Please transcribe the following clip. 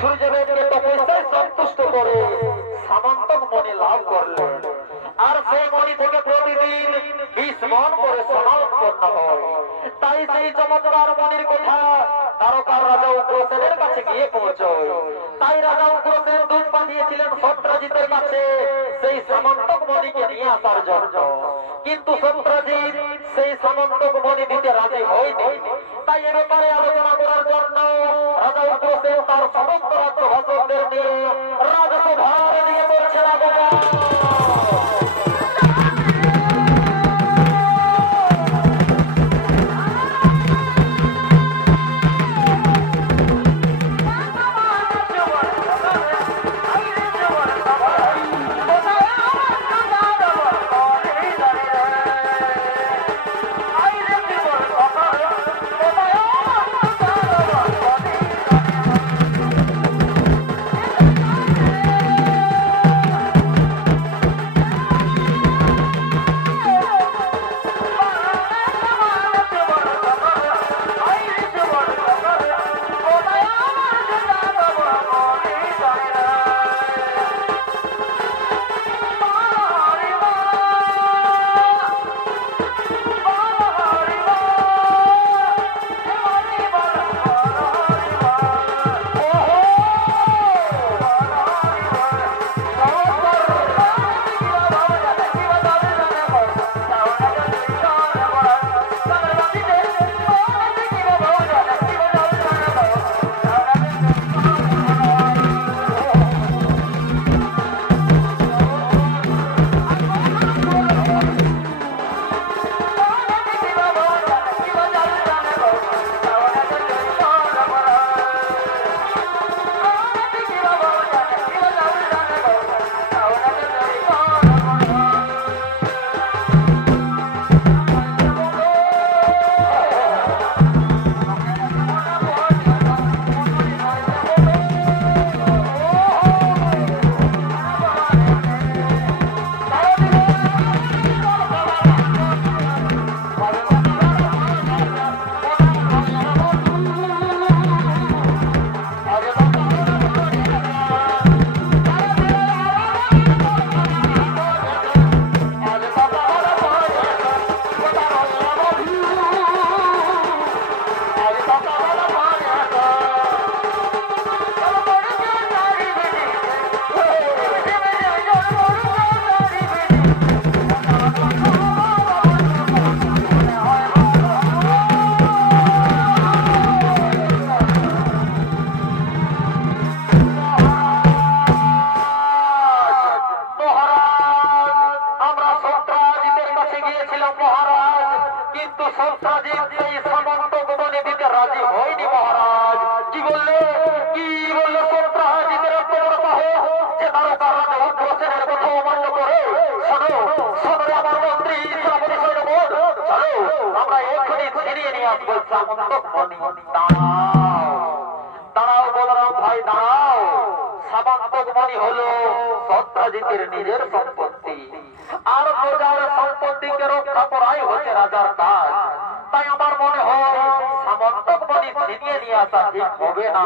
সূর্যদেবকে তপস্যায় সন্তুষ্ট করে সামন্তক মণি লাভ করলেন। আর সেই মণি থেকে প্রতিদিন বিশ মন করে সোনা উৎপন্ন হয়। তাই সেই চমৎকার মণির কথা তারকার রাজা উগ্রসেনের কাছে গিয়ে পৌঁছয়। তাই রাজা উগ্রসেন পাঠিয়েছিলেন সত্রাজিতের কাছে, সেই সামন্তক মণিকে নিয়ে আসার জন্য। কিন্তু সত্রাজিৎ সেই সামন্তক মণি দিতে রাজি হয়নি। তাই এ ব্যাপারে আলোচনা করার জন্য রাজা উগ্রসেন তার সমস্ত রাজ্য ভাষকদের নিয়ে রাজসভার সত্রাজিতের নিজের সম্পত্তি। আর প্রজার সম্পত্তিকে রক্ষা করাই হচ্ছে রাজার কাজ। তাই আমার মনে হয় সামন্তক বলি ছিনিয়ে নিয়ে আসা ঠিক হবে না।